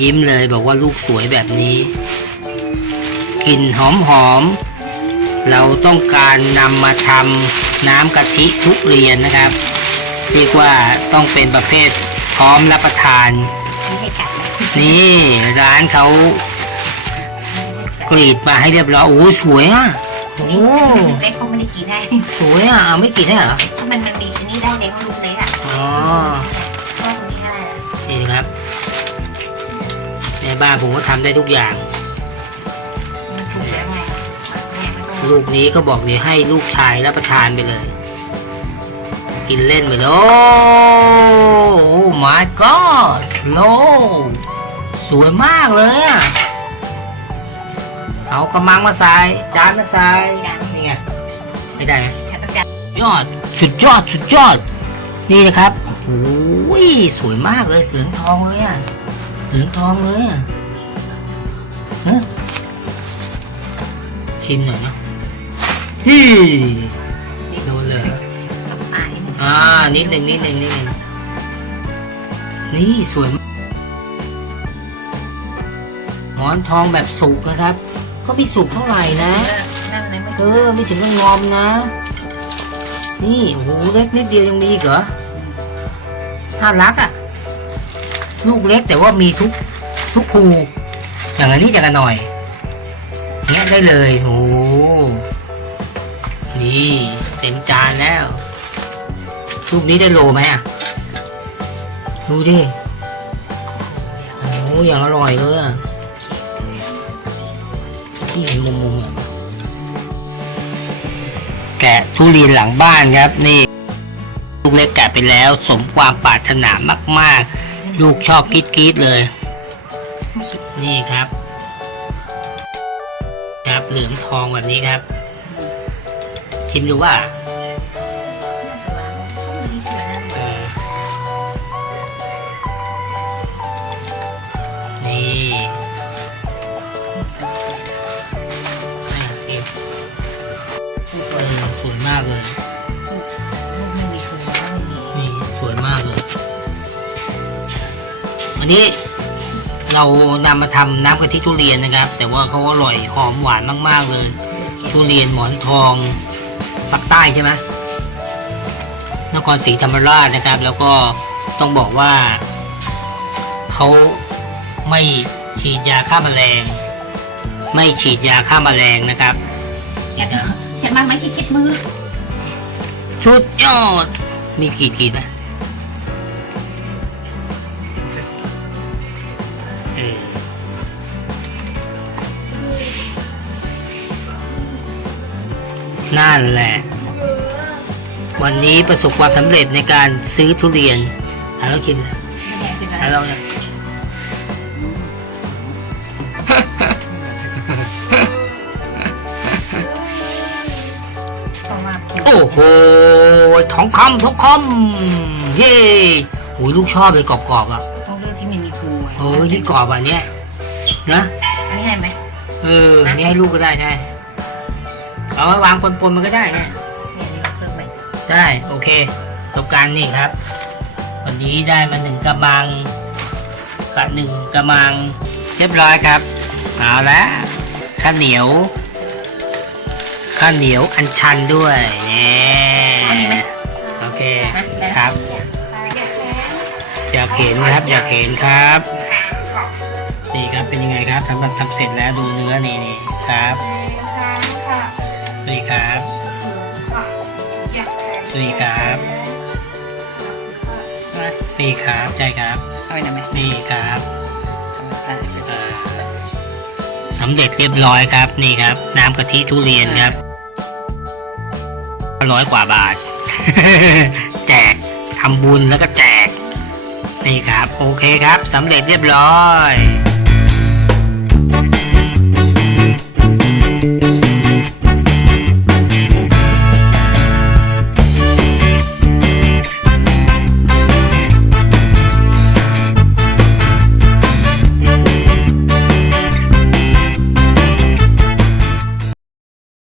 ยิ้มเลยบอกว่าลูกสวยแบบนี้ กลิ่นหอมหอมๆเราต้องการนำมาทำน้ำกะทิทุเรียนนะครับ เรียกว่าต้องเป็นประเภทพร้อมรับประทานไม่ให้กัดนะนี่ร้านเขากรีดมาให้เรียบร้อยโอ้ยสวยอะโอ้เล็กเขาไม่ได้กินได้สวยอะเอาไม่กรีดได้เหรอถ้ามันมันมีอันนี้ได้เล็กเขาลูกเล็กอะอ๋อ บ้านผมก็ทำได้ทุกอย่าง ลูกนี้ก็บอกเดี๋ยวให้ลูกชายรับประทานไปเลย กินเล่นไปเลยโอ้ my god โลสวยมากเลยอะเอากระมังมาใส่จานมาใส่นี่ไงไม่ได้ไหมฉันต้องจัดยอดสุดยอดสุดยอด นี่นะครับโอ้ยสวยมากเลยเสืองทองเลยอะเสืองทองเลยอะ ชิมหน่อยเนาะฮีโดนเลยกับปลายอ่า นิดหนึ่งนิดหนึ่งนิดหนึ่งนี่สวยมากหมอนทองแบบสุกนะครับ ก็ไม่สุกเท่าไหร่นะนั่นเลยไม่เออไม่ถึงกับงอมนะ นี่โอ้โหเล็กนิดเดียวยังมีอีกเหรอน่ารักอะ่ะ ลูกเล็กแต่ว่ามีทุกทุกภู อย่างนี้อย่างกันหน่อยเงี้ยได้เลยโอ้โหนี่เต็มจานแล้วลูกนี้ได้โลไหมอะดูดิโอ้โหอย่างอร่อยเลยอะที่เห็นมุมมุมๆแกะทุเรียนหลังบ้านครับนี่ลูกเล็กแกะไปแล้ว สมความปรารถนามาก ๆ ลูกชอบกีดๆเลย นี่ครับ ครับเหลืองทองแบบนี้ครับ ชิมดูว่านี่สวยนะเออนี่อะเก็บเออสวยมากเลยลูกไม่มีภูไม่มีนี่สวยมากเลย อันนี้ เรานำมาทำน้ำกะทิทุเรียนนะครับ แต่ว่าเขาอร่อยหอมหวานมาก ๆ เลย ทุเรียนหมอนทองภาคใต้ใช่ไหมนครศรีธรรมราชนะครับ แล้วก็ต้องบอกว่าเขาไม่ฉีดยาฆ่าแมลง ไม่ฉีดยาฆ่าแมลงนะครับฉันฉันมาไม่คิดคิดมือชุดยอดมีกรีดกรีดไหม นั่นแหละ วันนี้ประสบความสำเร็จในการซื้อทุเรียนอะเรากินเลยอะเราเนี่ยเพราะว่าโอ้โหทองคำทองคำเย้โอ้ยลูกชอบเลยกรอบๆอะต้องเลือกที่ไม่มีภูโอ้ยนี่กรอบอะเนี่ยนะอันนี้ให้ไหมเออนี่ให้ลูกก็ได้ใช่ เอาไว้วางปนๆมันก็ได้เนี่ยเนี่ยนี่เราเพิ่มไปได้โอเคจบการนี่ครับ วันนี้ได้มาหนึ่งกระมังกับหนึ่งกระมังเรียบร้อยครับเอาละข้าวเหนียวข้าวเหนียวอันชันด้วยเนี่ยอันนี้ไหมโอเคฮะได้ ครับ อยากเห็นครับ อยากเห็นครับ นี่ครับเป็นยังไงครับทำทำเสร็จแล้วดูเนื้อนี่นี่ครับนี่ นี่ครับนี่ครับใช่ครับเอาไปหน่อยไหมนี่ครับอ่าอ่าสำเร็จเรียบร้อยครับ นี่ครับ น้ำกะทิทุเรียนครับร้อยกว่าบาท แจกทำบุญแล้วก็แจก นี่ครับ โอเคครับสำเร็จเรียบร้อย